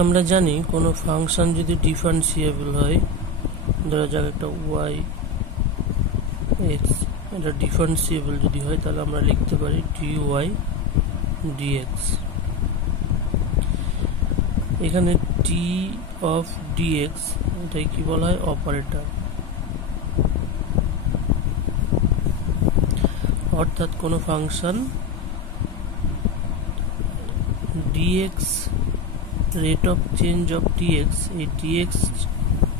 আমরা জানি কোনো ফাংশন যদি ডিফারেন্সিয়েবল হয়, ধরা যাক একটা ওয়াই এক্স, এটা ডিফারেন্সিয়েবল যদি হয় তাহলে আমরা লিখতে পারি ডিওয়াই ডিএক্স। এখানে টি অফ ডিএক্স এটাই কি বলা হয়? অপারেটর। অর্থাৎ কোনো function dx rate of change of dx, এই ডিএক্স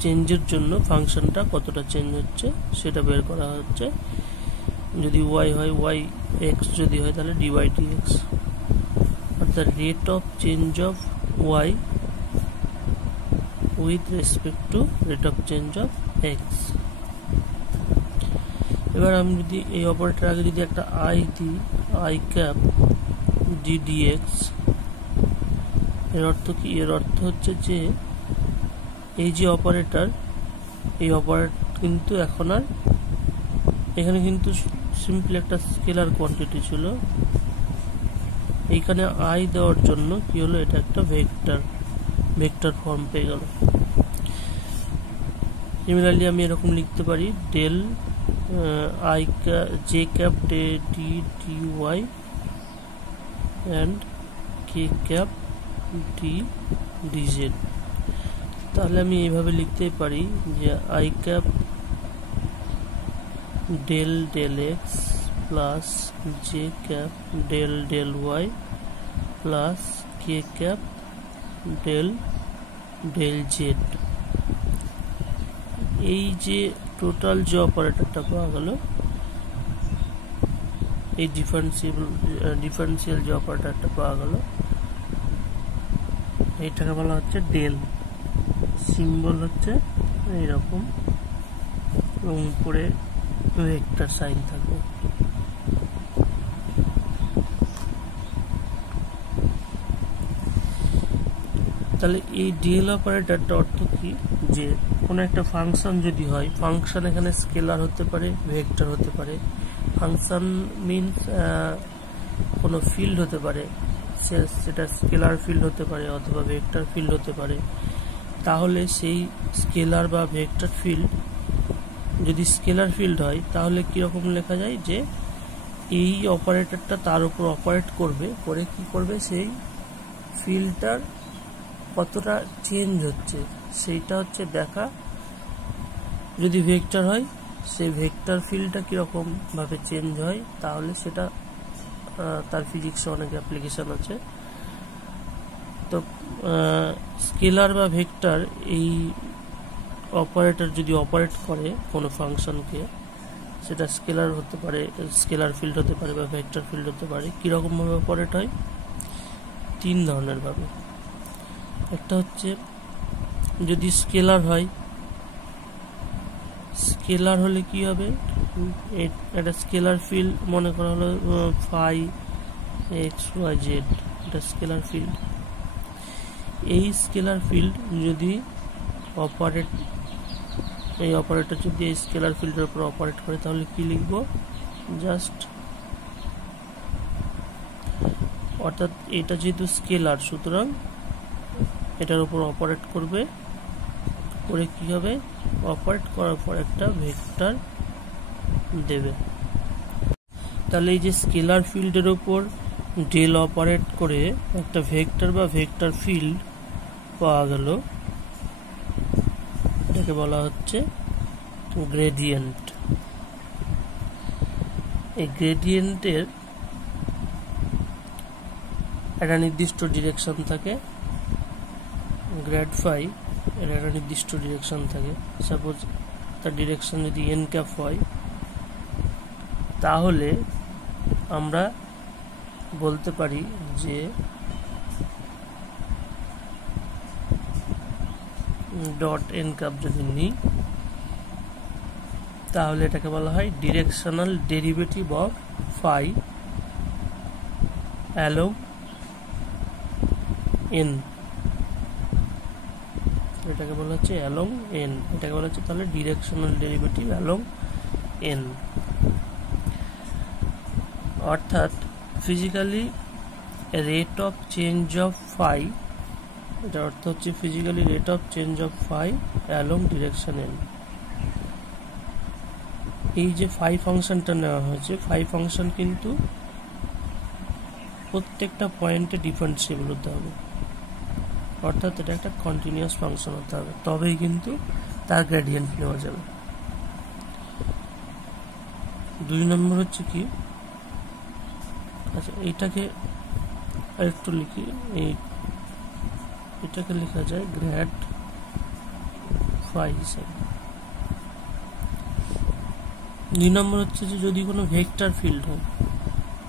চেঞ্জের জন্য ফাংশনটা কতটা চেঞ্জ হচ্ছে সেটা বের করা হচ্ছে। যদি ওয়াই হয়, ওয়াই এক্স যদি হয় তাহলে ডিওয়াই ডিএক্স, অর্থাৎ rate of change of y with respect to rate of change of x. এবার আমি যদি এই অপারেটর আগে যদি একটা আই দিই, আই ক্যাপ ডি ডিএক্স, এর অর্থ কি? এর অর্থ হচ্ছে যে এই যে অপারেটর, এই অপারেটর কিন্তু এখন আর এখানে কিন্তু সিম্পলি একটা স্কেলার কোয়ান্টিটি ছিল, এইখানে আই দেওয়ার জন্য কি হলো? এটা একটা ভেক্টর ফর্ম পেয়ে গেল। সিমিলারলি আমি এরকম লিখতে পারি del i j cap d d d y and k cap d dz. তাহলে আমি এইভাবে লিখতে পারি যে i cap del del x plus j cap del del Y plus K cap del del z. এই যে টোটাল যে অপারেটরটা পাওয়া গেল, এই ডিফারেন্সিয়াল যে অপারেটরটা পাওয়া গেল, এইটাকে বলা হচ্ছে ডেল। সিম্বল হচ্ছে এইরকম এবং উপরে ভেক্টর সাইন থাকবে। তাহলে এই ডেল অপারেটরটা অর্থ কি? যে কোনো একটা ফাংশন যদি হয়, ফাংশন এখানে স্কেলার হতে পারে, ভেক্টর হতে পারে। ফাংশন মিনস কোনো ফিল্ড হতে পারে, সেটা স্কেলার ফিল্ড হতে পারে অথবা ভেক্টর ফিল্ড হতে পারে। তাহলে সেই স্কেলার বা ভেক্টর ফিল্ড যদি স্কেলার ফিল্ড হয় তাহলে কিরকম লেখা যায়? যে এই অপারেটরটা তার উপর অপারেট করবে, করে কি করবে? সেই ফিল্ডটার কতটা চেঞ্জ হচ্ছে সেইটা হচ্ছে দেখা। যদি ভেক্টর হয়, সেই ভেক্টর ফিল্ডটা কিরকম ভাবে চেঞ্জ হয়, তাহলে সেটা তার ফিজিক্সে অনেক অ্যাপ্লিকেশন আছে। তো স্কেলার বা ভেক্টর এই অপারেটর যদি অপারেট করে কোনো ফাংশনকে, সেটা স্কেলার হতে পারে, স্কেলার ফিল্ড হতে পারে বা ভেক্টর ফিল্ড হতে পারে। কিরকম ভাবে অপারেট হয়? তিন ধরনের ভাবে। একটা হচ্ছে যদি স্কেলার হয়, স্কেলার হলে কি হবে? একটা স্কেলার ফিল্ড মনে করা হলো ফাই এক্স ওয়াই জেড, এটা স্কেলার ফিল্ড। এই স্কেলার ফিল্ড যদি এই অপারেটর যদি এই স্কেলার ফিল্ডের উপর অপারেট করে তাহলে কি লিখবো? জাস্ট, অর্থাৎ এটা যেহেতু স্কেলার সুতরাং এটার উপর অপারেট করবে, করে কি হবে? অপারেট করার পর একটা ভেক্টর দেবে। তাহলে এই যে স্কেলার ফিল্ডের উপর ডেল অপারেট করে একটা ভেক্টর বা ভেক্টর ফিল্ড পাওয়া গেল, এটাকে বলা হচ্ছে গ্রেডিয়েন্ট। এই গ্রেডিয়েন্টের একটা নির্দিষ্ট ডিরেকশন থাকে, গ্রেড ফাই এর একটা নির্দিষ্ট ডিরেকশন থাকে। সাপোজ তার ডিরেকশন যদি এন ক্যাপ হয়, তাহলে আমরা বলতে পারি যে ডট এন ক্যাপ যদি নিই তাহলে এটাকে বলা হয় directional derivative of phi along n. এটাকে বলা হচ্ছে অ্যালং এন, এটাকে বলা হচ্ছে তাহলে ডিরেকশনাল ডেরিভেটিভ অ্যালং এন। অর্থাৎ physically rate of change of phi এটার অর্থ হচ্ছে physically rate of change of phi along direction n. এই যে ফাই ফাংশনটা নেওয়া হয়েছে, ফাই ফাংশন কিন্তু প্রত্যেকটা পয়েন্টে ডিফারেন্সিয়েবল হতে হবে, অর্থাৎ এটা একটা কন্টিনিউয়াস ফাংশন হতে হবে, তবেই কিন্তু তার গ্রেডিয়েন্ট নেওয়া যাবে। 2 নম্বর হচ্ছে কি, আচ্ছা এইটাকে আরেকটু লিখি, এটাকে লেখা যায় গ্রেড ফাই হিসাবে। 2 নম্বর হচ্ছে যে যদি কোনো ভেক্টর ফিল্ড হয়,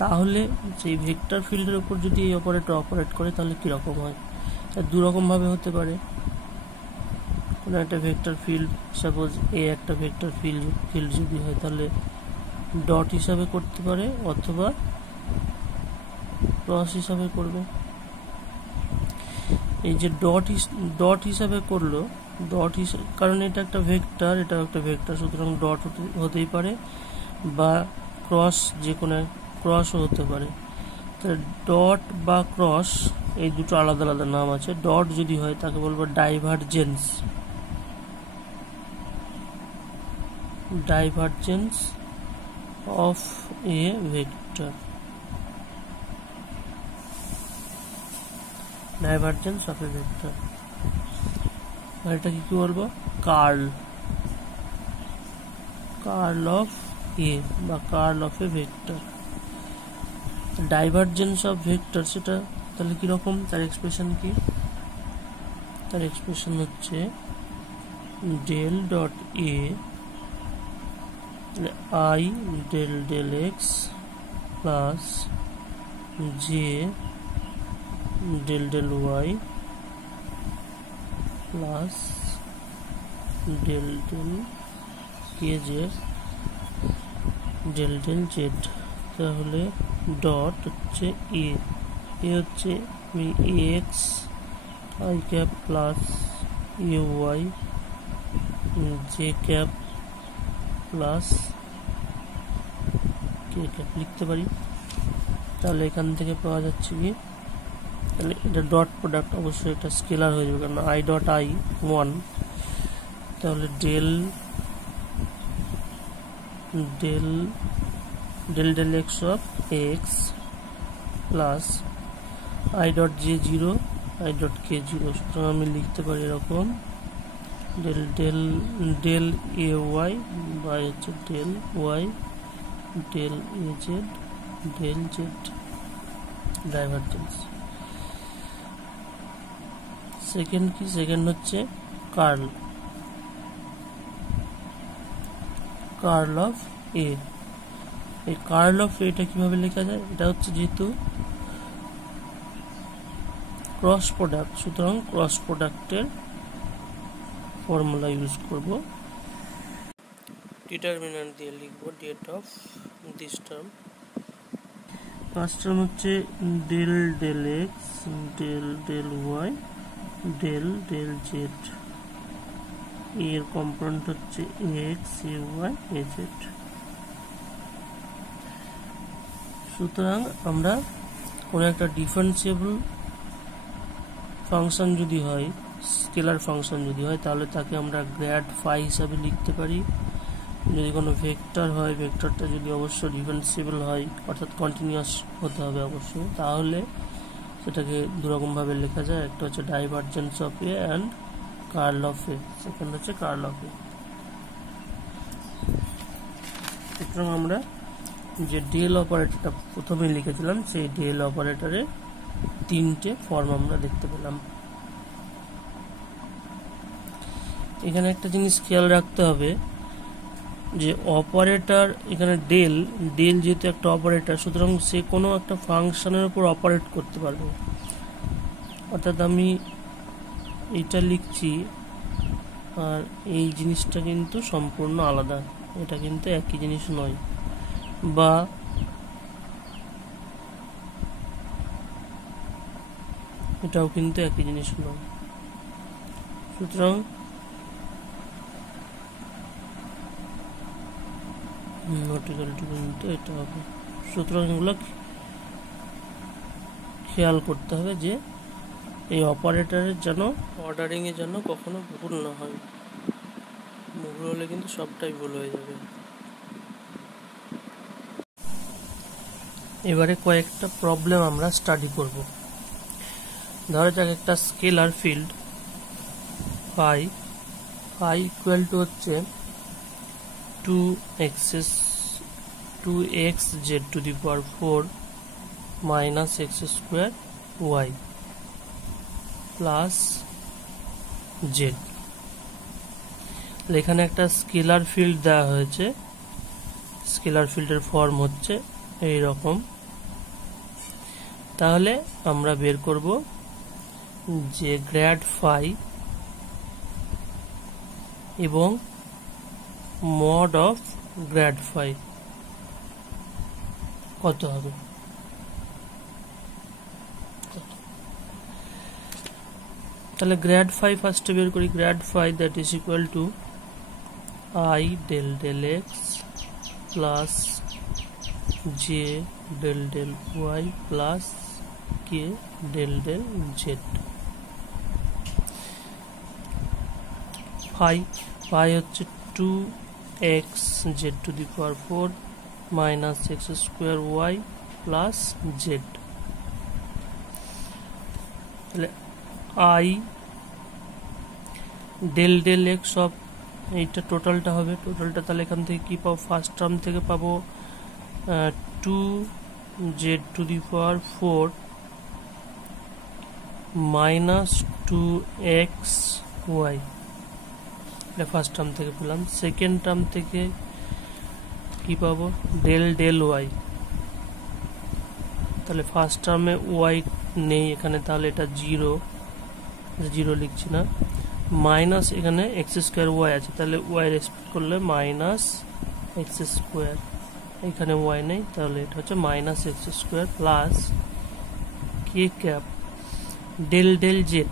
তাহলে সেই ভেক্টর ফিল্ডের উপর যদি এই অপারেটর অপারেট করে তাহলে কীরকম হয়। দু রকমভাবে হতে পারে। কোনো একটা ভেক্টর ফিল্ড, সাপোজ এ একটা ভেক্টর ফিল্ড যদি হয় তাহলে ডট হিসাবে করতে পারে অথবা ক্রস হিসাবে করবে। এই যে ডট হিসাবে করলো, কারণ এটা একটা ভেক্টর, এটা একটা ভেক্টর, সুতরাং ডট হতেই পারে, বা ক্রস, যে কোনো ক্রসও হতে পারে। ডট বা ক্রস এই দুটো আলাদা আলাদা নাম আছে। ডট যদি হয় তাকে বলবো divergence of a vector, divergence of a vector. আর এটাকে কি বলবো, কার্ল অফ এ বা curl of a vector. Divergence of vector সেটা তাহলে কিরকম, তার এক্সপ্রেশন কি, তার এক্সপ্রেশন হচ্ছে del dot A I del x plus J del Y plus del K Z Z. তাহলে ডট হচ্ছে এ হচ্ছে X I cap plus A Y J cap plus K cap লিখতে পারি। তাহলে এখান থেকে পাওয়া যাচ্ছে কি, তাহলে এটা ডট প্রোডাক্ট, অবশ্যই এটা স্কেলার হয়ে যাবে কারণ আই ডট আই 1। তাহলে del X of X plus I dot J 0 I dot K 0। সুতরাং আমি লিখতে পারি এরকম ডেল এ ওয়াই বাই হচ্ছে del Y del A Z del Z, divergence. Second কি, সেকেন্ড হচ্ছে কার্ল অফ এ। এই কার্ল অফ এটা কিভাবে লেখা যায়, এটা হচ্ছে যেহেতু ক্রস প্রোডাক্ট, সুতরাং ক্রস প্রোডাক্টের ফর্মুলা ইউজ করব। ডিটারমিন্যান্ট দিয়ে লিখবো that of this term. First term হচ্ছে del x del Y del Z, এর কম্পোনেন্ট হচ্ছে X A Y A Z. সুতরাং আমরা কোনো একটা ডিফারেন্সিয়েবল ফাংশন যদি হয়, স্কেলার ফাংশন যদি হয়, তাহলে তাকে আমরা গ্র্যাড ফাই হিসাবে লিখতে পারি। যদি কোনো ভেক্টর হয়, ভেক্টরটা যদি অবশ্যই ডিফারেন্সিয়েবল হয়, অর্থাৎ কন্টিনিউয়াস হতে হবে অবশ্যই, তাহলে সেটাকে দুরকমভাবে লেখা যায়। একটা হচ্ছে divergence of A and curl of A, second হচ্ছে কার্ল অফ এ। সুতরাং আমরা যে ডেল অপারেটরটা প্রথমে লিখেছিলাম, সেই ডেল অপারেটরের 3টে ফর্ম আমরা দেখতে পেলাম। এখানে একটা জিনিস খেয়াল রাখতে হবে যে অপারেটর, এখানে ডেল যেহেতু একটা অপারেটর, সুতরাং সে কোনো একটা ফাংশনের উপর অপারেট করতে পারবে। অর্থাৎ আমি এটা লিখছি আর এই জিনিসটা কিন্তু সম্পূর্ণ আলাদা, এটা কিন্তু একই জিনিস নয়, বা এটাও কিন্তু একই জিনিস নয়। সুতরাং কিন্তু এটা হবে। সুতরাং এগুলো খেয়াল করতে হবে যে এই অপারেটরের যেন অর্ডারিংয়ে যেন কখনো ভুল না হয়, ভুল হলে কিন্তু সবটাই ভুল হয়ে যাবে। এবারে কয়েকটা প্রবলেম আমরা স্টাডি করব। ধরা যাক একটা scalar field phi equal to হচ্ছে 2xz to the power 4 minus x square y plus z. এখানে একটা স্কেলার ফিল্ড দেওয়া হয়েছে, স্কেলার ফিল্ডের ফর্ম হচ্ছে এই রকম। তাহলে আমরা বের করব যে গ্র্যাড ফাই এবং মড অফ গ্র্যাড ফাই কত হবে। তাহলে গ্র্যাড ফাই ফার্স্টে বের করি। Grad phi that is equal to i del del x plus J del del Y plus K del del z. Phi হচ্ছে 2xz to the power 4 minus x square y plus z. তাহলে i del del x সব এইটা টোটালটা হবে, টোটালটা তাহলে এখান থেকে কি পাবো, ফার্স্ট টার্ম থেকে পাবো 2z two the power 4 minus 2xy, এটা ফার্স্ট টার্ম থেকে পেলাম। সেকেন্ড টার্ম থেকে কি পাবো, ডেল ডেল ওয়াই। তাহলে ফার্স্ট টার্মে ওয়াই নেই এখানে, তাহলে এটা জিরো লিখছি না, মাইনাস এখানে এক্স স্কোয়ার ওয়াই আছে, তাহলে ওয়াই রেসপেক্ট করলে মাইনাস এক্স স্কোয়ার, এখানে ওয়াই নেই, তাহলে এটা হচ্ছে মাইনাস এক্স স্কোয়ার প্লাস কে ক্যাপ ডেল ডেল জেড।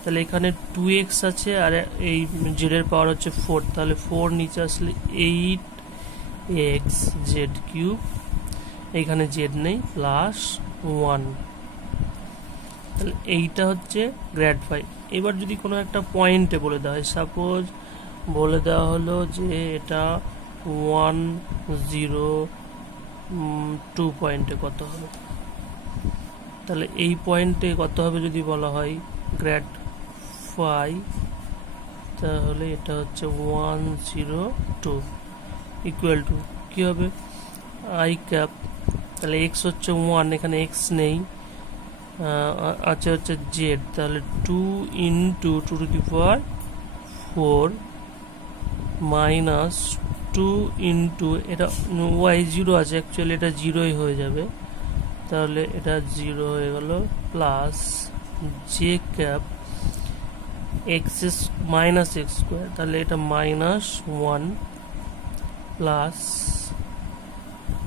তাহলে এখানে 2x আছে আর এই জেডের পাওয়ার হচ্ছে 4, তাহলে 4 নিচে আসলে 8xz কিউব, এইখানে জেড নেই, প্লাস 1। তাহলে এইটা হচ্ছে গ্র্যাড ফাই। এবার যদি কোনো একটা পয়েন্টে বলে দেওয়া হয়, সাপোজ বলে দেওয়া হলো যে এটা 1, 0, 2 পয়েন্টে কত হবে, তাহলে এই পয়েন্টে কত হবে যদি বলা হয় গ্র্যাড ফাই, তাহলে এটা হচ্ছে 1, 0, 2 ইকুয়াল টু কি হবে আই ক্যাপ, তাহলে এক্স হচ্ছে 1, এখানে এক্স নেই, আছে হচ্ছে জেড, তাহলে 2 into 2 two the power 4 minus 2 into এটা ওয়াই 0 আছে, অ্যাকচুয়ালি এটা জিরোই হয়ে যাবে, তাহলে এটা 0 হয়ে গেল, plus j cap x minus x square, তাহলে এটা মাইনাস 1 প্লাস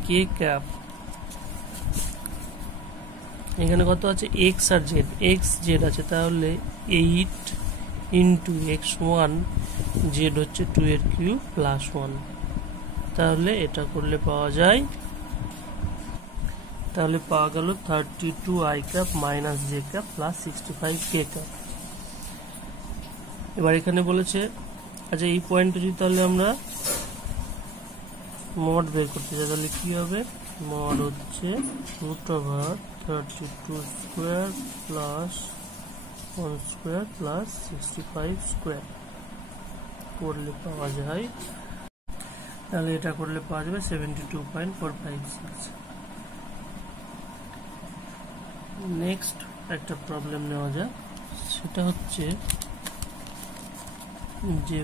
কে ক্যাপ, এখানে কত আছে এক্স আর জেড, এক্স জেড আছে, তাহলে 8 ইন্টু x1 জেড হচ্ছে 2 এর কিউব প্লাস 1, তাহলে এটা করলে পাওয়া যায়, তাহলে পাওয়া গেল 32 I cap minus J cap plus 65 K cap. এবার এখানে বলেছে আচ্ছা এই পয়েন্টে যদি তাহলে আমরা মড বের করতে চাই, তাহলে কি হবে, মড হচ্ছে √32 square plus 1 square plus 65 square করলে পাওয়া যায়, তাহলে এটা করলে পাওয়া যাবে 72.456। নেক্সট একটা প্রবলেম নেওয়া যাক, সেটা হচ্ছে যে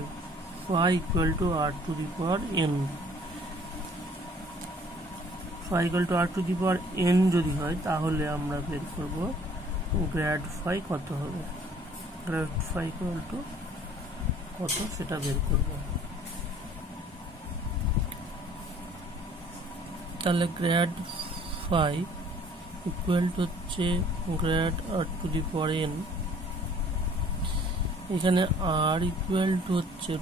phi equal to r to the power n, phi equal to r to the power n যদি হয় তাহলে আমরা বের করব গ্র্যাড ফাই কত হবে, গ্র্যাড ফাই ইকুয়াল টু কত সেটা বের করব। তাহলে গ্র্যাড ফাই ইকুয়াল টু হচ্ছে grad r to the power n, এখানে আর ইকুয়াল টু হচ্ছে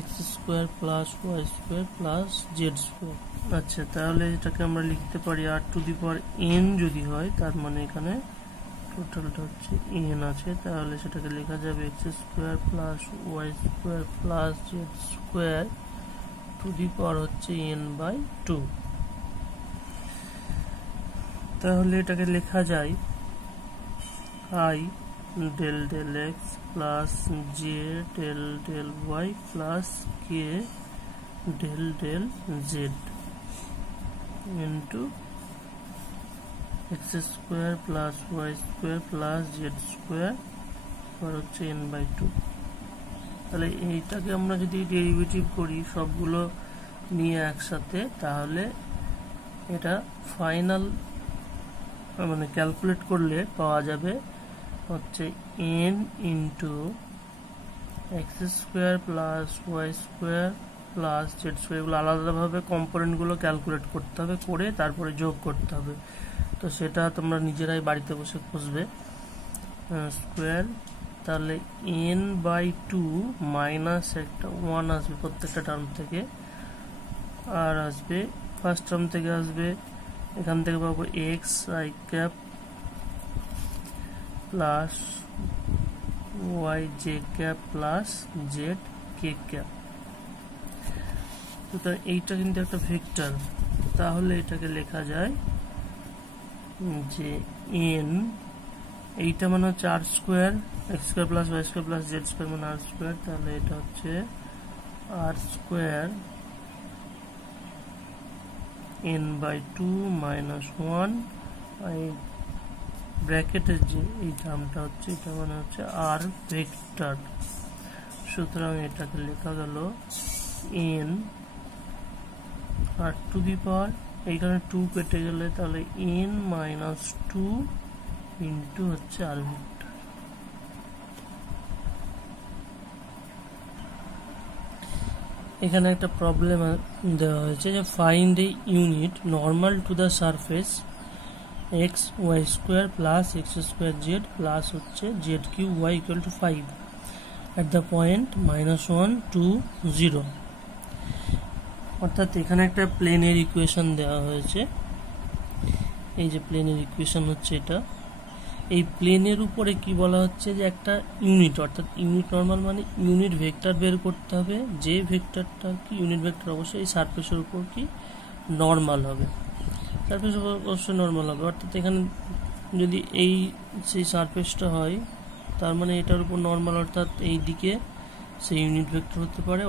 √x square plus Y square plus Z square. আচ্ছা তাহলে এটাকে আমরা লিখতে পারি আর টু দি পাওয়ার এন যদি হয়, তার মানে এখানে টোটালটা হচ্ছে n আছে, তাহলে সেটাকে লেখা যাবে x square plus Y square plus Z square to the power হচ্ছে n/2। তাহলে এটাকে লেখা যায় i del del x plus J del del Y plus K del del Z into x square plus Y square plus Z square আর হচ্ছে n/2। তাহলে এইটাকে আমরা যদি ডেরিভেটিভ করি সবগুলো নিয়ে একসাথে, তাহলে এটা ফাইনাল মানে ক্যালকুলেট করলে পাওয়া যাবে হচ্ছে n into x square plus Y square plus Z square. এগুলো আলাদাভাবে কম্পোনেন্টগুলো ক্যালকুলেট করতে হবে, করে তারপরে যোগ করতে হবে। তো সেটা তোমরা নিজেরাই বাড়িতে বসে খুঁজবে। স্কোয়ার তাহলে n/2 মাইনাস একটা 1 আসবে প্রত্যেকটা টার্ম থেকে, আর আসবে ফার্স্ট টার্ম থেকে আসবে এখান থেকে পাবো x I cap plus y J cap plus z K cap. তো এইটা কিন্তু একটা ভেক্টর, তাহলে এটাকে লেখা যায় যে n, এইটা মানে হচ্ছে R square, X square plus Y square plus Z square মানে আর স্কোয়ার, তাহলে এটা হচ্ছে আর স্কোয়ার n/2 মাইনাস 1, এই ব্র্যাকেটের যে এই টার্মটা হচ্ছে এটা মানে হচ্ছে আর ভেক্টর। সুতরাং এটাকে লেখা গেল n আর টু দি পাওয়ার, এইখানে 2 কেটে গেলে তাহলে n-2 ইন্টু হচ্ছে আর ভেক্টর। এখানে একটা প্রবলেম দেওয়া হয়েছে যে find a unit normal to the surface X Y square plus X square Z plus হচ্ছে Z Q Y equal to 5 at the point -1 2 0। অর্থাৎ এখানে একটা প্লেনের ইকুয়েশন দেওয়া হয়েছে, এই যে প্লেনের ইকুয়েশন হচ্ছে এটা। এই প্লেনের উপরে কি বলা হচ্ছে যে একটা ইউনিট, অর্থাৎ ইউনিট নর্মাল মানে ইউনিট ভেক্টর বের করতে হবে, যে ভেক্টরটা কি ইউনিট ভেক্টর অবশ্যই এই সারফেসের উপর কি নর্মাল হবে, সারফেস অবশ্যই নর্মাল হবে। অর্থাৎ এখানে যদি এই সেই সারফেসটা হয় তার মানে এটার উপর নর্মাল, অর্থাৎ এই দিকে সেই ইউনিট ভেক্টর হতে পারে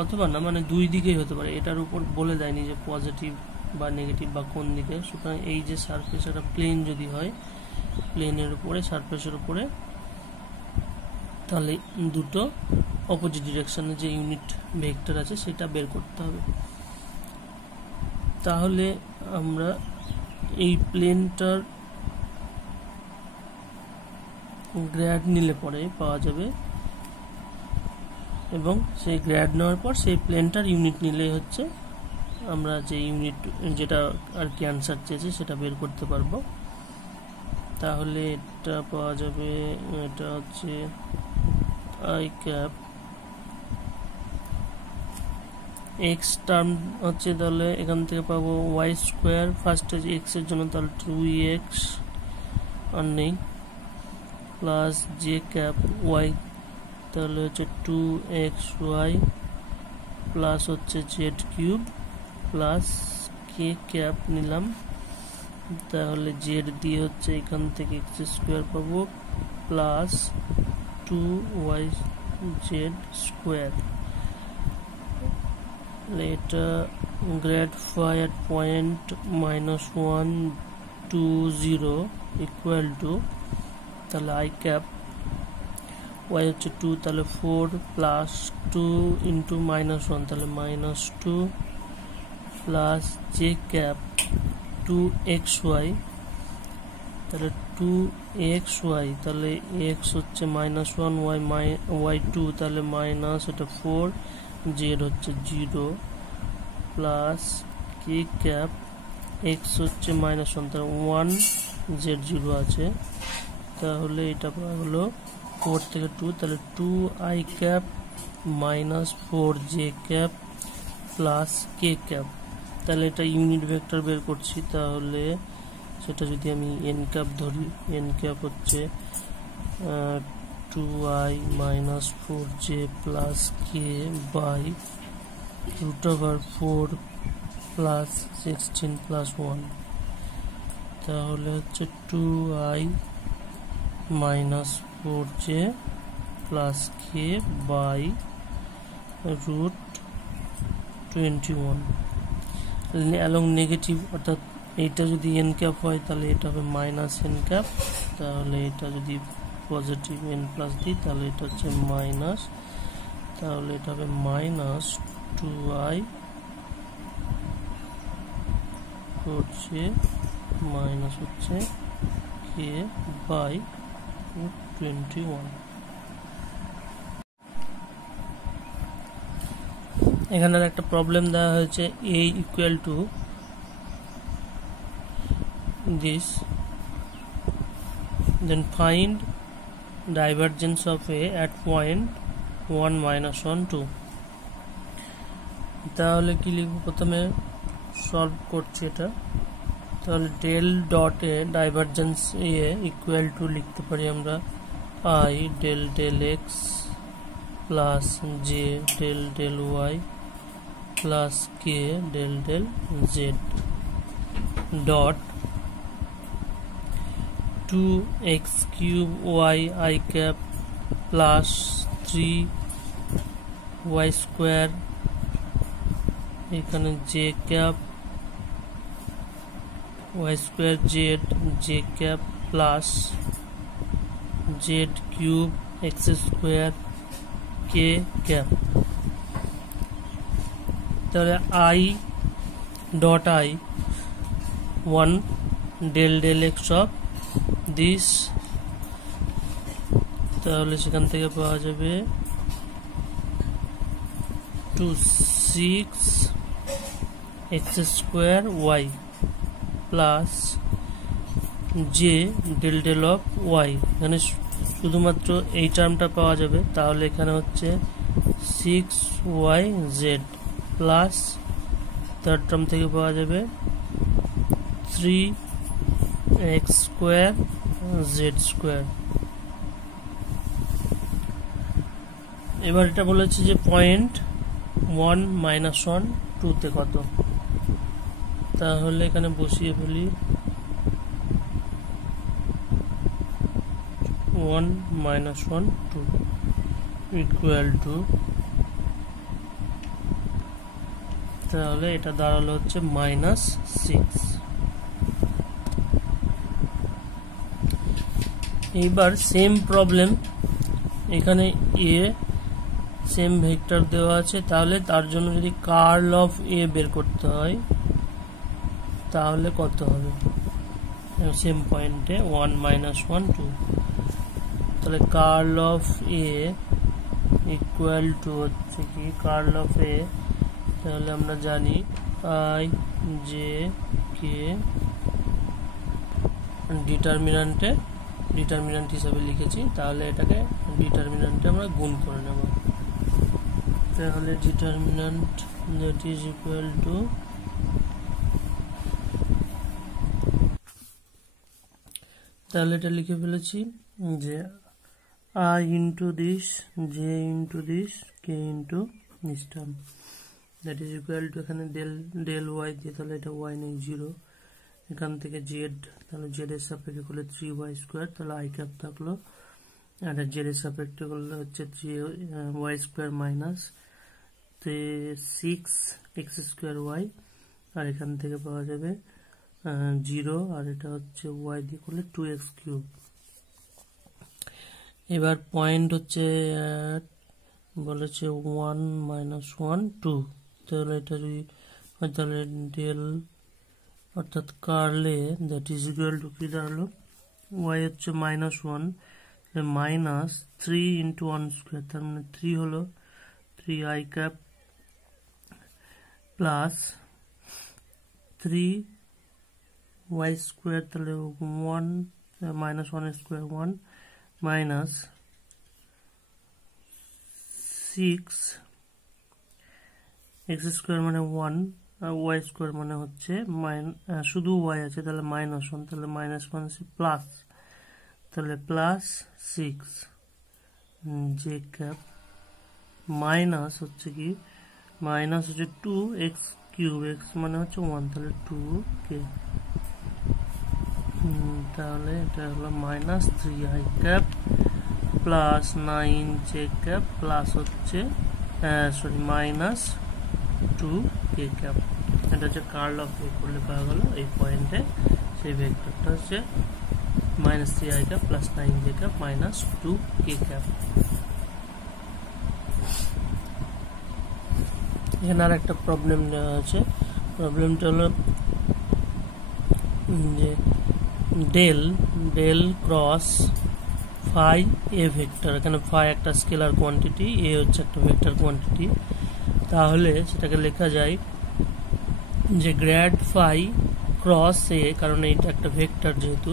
অথবা না, মানে দুই দিকেই হতে পারে। এটার উপর বলে দেয়নি যে পজিটিভ বা নেগেটিভ বা কোন দিকে। সুতরাং এই যে সারফেস একটা প্লেন যদি হয়, প্লেনের উপরে সারফেসের উপরে, তাহলে দুটো অপোজিট ডিরেকশনে যে ইউনিট ভেক্টর আছে সেটা বের করতে হবে। তাহলে আমরা এই প্লেনটার গ্র্যাড নিলে পরে পাওয়া যাবে, এবং সেই গ্র্যাড নেওয়ার পর সেই প্লেনটার ইউনিট নিলে হচ্ছে আমরা যে ইউনিট যেটা আর কি অ্যান্সার চেয়েছে সেটা বের করতে পারবো। তাহলে এটা পাওয়া যাবে, এটা হচ্ছে আই ক্যাপ এক্স টার্ম হচ্ছে, তাহলে এখান থেকে পাবো ওয়াই স্কোয়ার, ফার্স্টে এক্স এর জন্য তাহলে 2x আর নেই, প্লাস জে ক্যাপ ওয়াই তাহলে হচ্ছে 2xy প্লাস হচ্ছে জেড কিউব প্লাস কে ক্যাপ নিলাম, তাহলে জেড দিয়ে হচ্ছে এখান থেকে এক্স স্কোয়ার পাবো প্লাস 2yz স্কোয়ার। এটা grad phi at point -1 2 0 equal to, তাহলে আই ক্যাপ ওয়াই হচ্ছে 2 তাহলে 4 প্লাস 2 ইন্টু -1 তাহলে -2 প্লাস জে ক্যাপ 2xy তাহলে 2xy তাহলে x হচ্ছে -1 y 2 তাহলে মাইনাস এটা 4 জেড হচ্ছে 0 প্লাস কে ক্যাপ x হচ্ছে -1 তাহলে 1 জেড 0 আছে, তাহলে এটা পাওয়া হলো 4 থেকে 2 তাহলে 2i cap minus 4j cap plus কে ক্যাপ। তাহলে এটা ইউনিট ভেক্টর বের করছি, তাহলে সেটা যদি আমি n ক্যাপ ধরি, n ক্যাপ হচ্ছে 2i minus 4j plus k by root over 4 plus 16 plus 1, তাহলে হচ্ছে 2i minus 4j plus k by root 21 along negative, অর্থাৎ এইটা যদি n ক্যাপ হয় তাহলে এটা হবে মাইনাস n ক্যাপ, তাহলে এটা যদি পজিটিভ n প্লাস দিই তাহলে এটা হচ্ছে মাইনাস, তাহলে এটা হবে মাইনাস 2i 4j মাইনাস হচ্ছে k বাই 21। এখানে একটা প্রবলেম দেওয়া হয়েছে a equal to this, then find divergence of a at point 1 minus 1 2। তাহলে কি লিখব, প্রথমে সলভ করছি এটা, তাহলে del dot A divergence A equal to লিখতে পারি আমরা i del del x plus J del del Y plus K del del z dot 2x cube y I cap plus 3y square এখানে j cap y square z j cap plus z cube x square k cap। তাহলে I dot I 1 del del x of this, তাহলে সেখান থেকে পাওয়া যাবে 6x square y plus j del del of y, এখানে শুধুমাত্র এই টার্মটা পাওয়া যাবে, তাহলে এখানে হচ্ছে 6yz প্লাস থার্ড টার্ম থেকে পাওয়া যাবে 3x square z square। এবার এটা বলেছে যে পয়েন্ট 1 minus 1 2 তে কত, তাহলে এখানে বসিয়ে ফেলি 1 minus 1 2 equal to, তাহলে এটা দাঁড়ালো হচ্ছে -6। এইবার সেম প্রবলেম, এখানে এ সেম ভেক্টর দেওয়া আছে, তাহলে তার জন্য যদি কার্ল অফ এ বের করতে হয় তাহলে কত হবে, সেম পয়েন্টে 1 minus 1 2, তাহলে curl of A equal to হচ্ছে কি কার্ল অফ এ, তাহলে আমরা জানি আই জে কে ডিটারমিন্যান্ট হিসাবে লিখেছি, তাহলে এটাকে ডিটারমিন্যান্টে আমরা গুণ করে নেব, তাহলে determinant that is equal to, তাহলে এটা লিখে ফেলেছি যে I into this j into this k into this term that is equal to, এখানে del y দিয়ে তাহলে এটা y নেই 0, এখান থেকে z, তাহলে z এর সাপেক্ষে করলে 3y স্কয়ার, তাহলে i ক্যাপ থাকলো, আর z এর সাপেক্ষে করলে হচ্ছে 3y square minus 6x square y, আর এখান থেকে পাওয়া যাবে 0, আর এটা হচ্ছে y দিয়ে করলে 2x কিউব। এবার পয়েন্ট হচ্ছে বলেছে 1 minus 1 2, তাহলে এটা যদি হয় তাহলে ডেল অর্থাৎ Carles that is equal two কি দাঁড়ালো, y হচ্ছে -1 মাইনাস 3 ইন্টু 1 স্কোয়ার, তার মানে 3 হলো 3i cap plus 3y square, তাহলে 1 minus 1 square 1 minus 6 x square মানে 1 ওয়াই স্কোয়ার মানে হচ্ছে শুধু ওয়াই আছে, তাহলে -1, তাহলে -1 আছে প্লাস, তাহলে +6 জে ক্যাপ মাইনাস হচ্ছে কি মাইনাস হচ্ছে 2x কিউব, x মানে হচ্ছে 1, তাহলে 2k, তাহলে এটা হলো -3i cap plus 9j cap plus হচ্ছে সরি -2k ক্যাপ। এটা হচ্ছে কার্ল অফ এ করলে পাওয়া গেল এই পয়েন্টে সেই ভেক্টরটা হচ্ছে -3i cap plus 9j cap -2k cap. এখানে আর একটা প্রবলেম দেওয়া আছে, প্রবলেমটা হলো যে del cross phi A vector, এখানে ফাই একটা স্কেলার কোয়ান্টিটি, এ হচ্ছে একটা ভেক্টর কোয়ান্টিটি, তাহলে সেটাকে লেখা যায় যে গ্র্যাড ফাই ক্রস এ, কারণ এইটা একটা ভেক্টর যেহেতু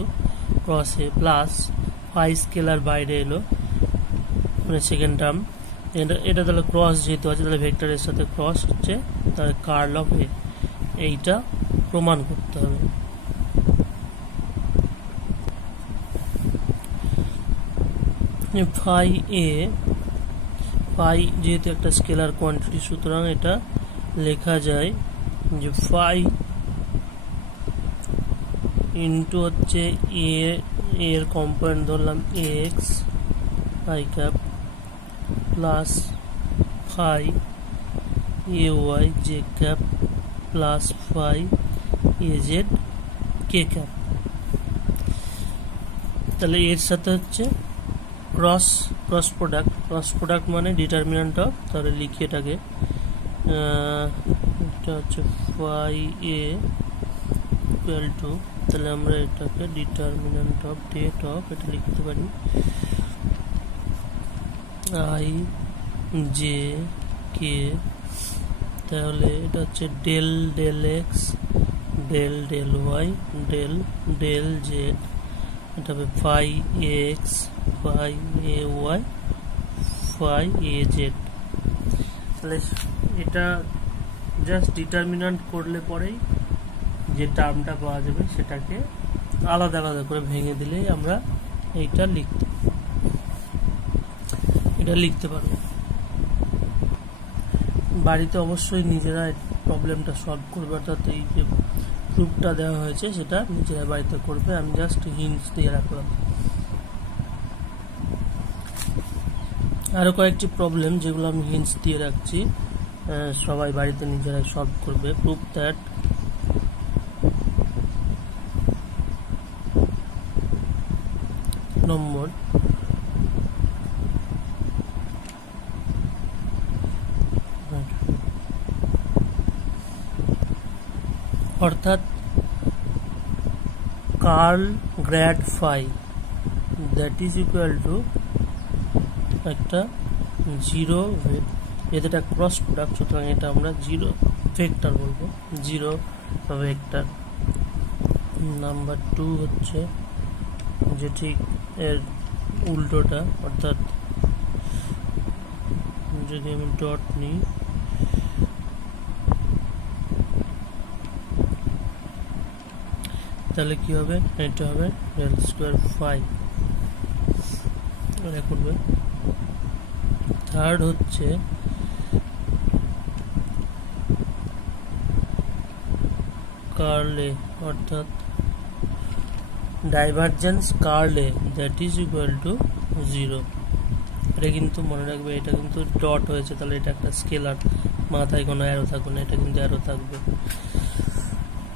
ক্রস এ প্লাস ফাই স্কেলার বাইরে এলো মানে সেকেন্ড টার্ম, এটা তাহলে ক্রস যেহেতু আছে তাহলে ভেক্টরের সাথে ক্রস হচ্ছে, তাহলে কার্ল অফ এ, এইটা প্রমাণ করতে হবে। ফাই এ, ফাই যেহেতু একটা স্কেলার কোয়ান্টিটি, সুতরাং এটা লেখা যায় যে ফাই ইন্টু হচ্ছে এর কম্পোনেন্ট ধরলাম x I cap plus phi A Y J cap plus phi A z K cap. তাহলে এর সাথে হচ্ছে ক্রস প্রোডাক্ট মানে ডিটারমিনেন্ট অফ, তাহলে লিখি এটাকে, এটা হচ্ছে ফাই এ ইকুয়াল টু, তাহলে আমরা এটাকে ডিটারমিনেন্ট অফ ডেট অফ এটা লিখতে পারি আই জে কে, তাহলে এটা হচ্ছে del x del Y del z, এটা হবে phi x phi A y phi A z. তাহলে এটা জাস্ট ডিটারমিনেন্ট করলে পরেই যে টার্মটা পাওয়া যাবে সেটাকে আলাদা আলাদা করে ভেঙে দিলেই আমরা এইটা লিখতে পারবো। বাড়িতে অবশ্যই নিজেরা প্রবলেমটা সলভ করবে, অর্থাৎ এই যে প্রুফটা দেওয়া হয়েছে সেটা নিজেরা বাড়িতে করবে, আমি জাস্ট হিন্টস দিয়ে রাখলাম। আরো কয়েকটি প্রবলেম যেগুলো আমি হিন্টস দিয়ে রাখছি, সবাই বাড়িতে নিজেরাই সলভ করবে। প্রুফ দ্যাট নম্বর অর্থাৎ curl grad phi that is equal to একটা জিরো, এটা ক্রস প্রোডাক্ট, সুতরাং এটা আমরা জিরো ভেক্টর বলবো, জিরো ভেক্টর। নাম্বার 2 হচ্ছে যে ঠিক এর উল্টোটা, অর্থাৎ যদি আমি ডট নিই তাহলে কি হবে, এটা হবে ডেল স্কোয়ার ফাই, এটা করবে। থার্ড হচ্ছে কার্ল এ, অর্থাৎ divergence curl A that is equal to 0। এটা কিন্তু মনে রাখবে, এটা কিন্তু ডট হয়েছে, তাহলে এটা একটা স্কেলার, মাথায় কোনো অ্যারো থাকবে না, এটা কিন্তু অ্যারো থাকবে।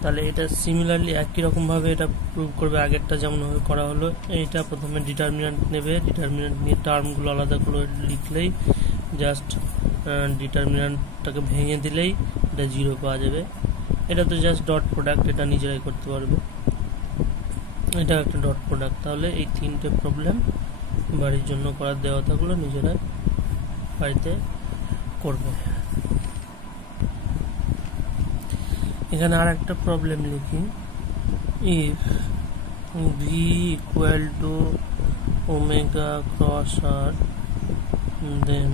তাহলে এটা সিমিলারলি একই রকম ভাবে এটা প্রুভ করবে, আগেরটা যেমন ভাবে করা হলো। এইটা প্রথমে ডিটারমিনেন্ট নেবে, ডিটারমিনেন্ট নিয়ে টার্মগুলো আলাদা করে লিখলেই, জাস্ট ডিটারমিনেন্টটাকে ভেঙে দিলেই এটা 0 পাওয়া যাবে। এটা তো জাস্ট ডট প্রোডাক্ট, এটা নিজেরাই করতে পারবে, এটা একটা ডট প্রোডাক্ট। তাহলে এই 3টে প্রবলেম বাড়ির জন্য করার দেওয়া থাকলো, নিজেরাই বাড়িতে করবে। এখানে আর একটা প্রবলেম লিখি, if V equal to omega cross R then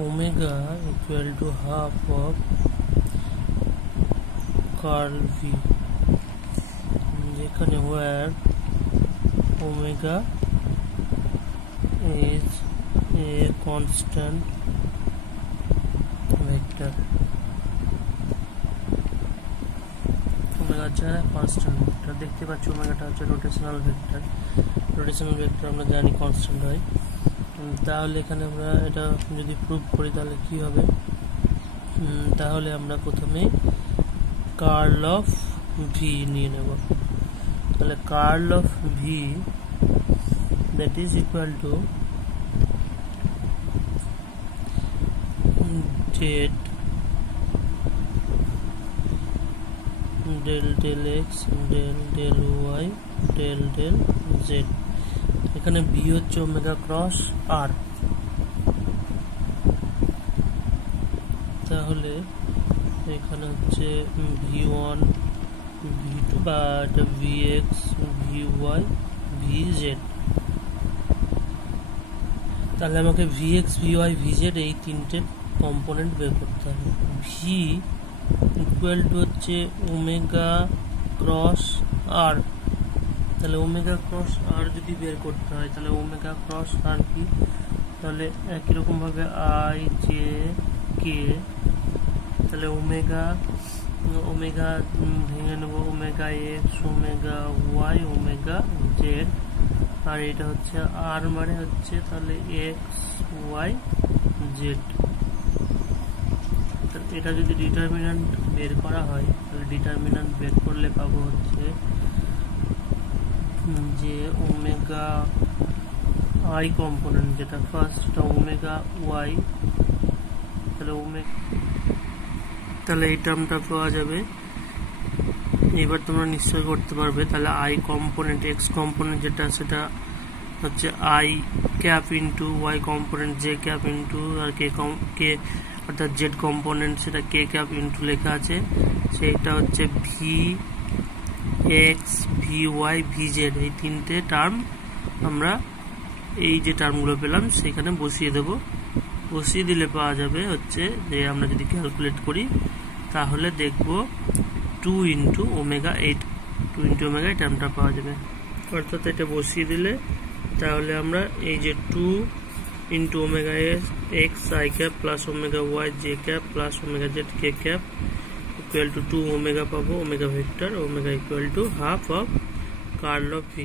omega equal to half of curl V, যেখানে where omega is a constant vector, omega হচ্ছে কনস্ট্যান্ট ভেক্টর। দেখতে পাচ্ছি ওমেগাটা হচ্ছে রোটেশনাল ভেক্টর। রোটেশনাল ভেক্টর আমরা জানি কনস্ট্যান্ট হয়। তাহলে এখানে আমরা এটা যদি প্রুভ করি তাহলে কি হবে, তাহলে আমরা প্রথমে কার্ল অফ ভি নিয়ে নেব। তাহলে curl of V that is equal to z del del x del del y del del z। এখানে v হচ্ছে ওমেগা ক্রস r, তাহলে এখানে হচ্ছে v1 v2 বা এটা vx vy vz। তাহলে আমাকে vx vy vz এই তিনটে কম্পোনেন্ট বের করতে হবে। v ইকুয়াল টু হচ্ছে ওমেগা ক্রস r, তাহলে ওমেগা ক্রস r যদি বের করতে হয় তাহলে ওমেগা ক্রস r কি, তাহলে একই রকম ভাবে i j k, তাহলে ওমেগা ওমেগা ভেঙে নেব omega x omega y omega z, আর এটা হচ্ছে r মানে হচ্ছে তাহলে x y z। এটা যদি ডিটারমিন্যান্ট বের করা হয় তাহলে ডিটারমিন্যান্ট বের করলে পাবো হচ্ছে যে ওমেগা i কম্পোনেন্ট যেটা ফার্স্ট সেটা ওমেগা y, তাহলে এই টার্মটা পাওয়া যাবে। এবার তোমরা নিশ্চয় করতে পারবে। তাহলে i কম্পোনেন্ট x কম্পোনেন্ট যেটা সেটা হচ্ছে i cap into y component j cap into আর কে অর্থাৎ z কম্পোনেন্ট সেটা k ক্যাপ ইন্টু লেখা আছে, সেইটা হচ্ছে v x vy vz। এই তিনটে টার্ম আমরা এই যে টার্মগুলো পেলাম সেখানে বসিয়ে দেব। বসিয়ে দিলে পাওয়া যাবে হচ্ছে যে আমরা যদি ক্যালকুলেট করি তাহলে দেখব 2 ইন্টু ওমেগা 8 টার্মটা পাওয়া যাবে। অর্থাৎ এটা বসিয়ে দিলে তাহলে আমরা এই যে 2 into omega X I cap plus omega Y J cap plus omega Z K cap equal to 2 omega পাবো, omega vector, omega equal to half of curl of V.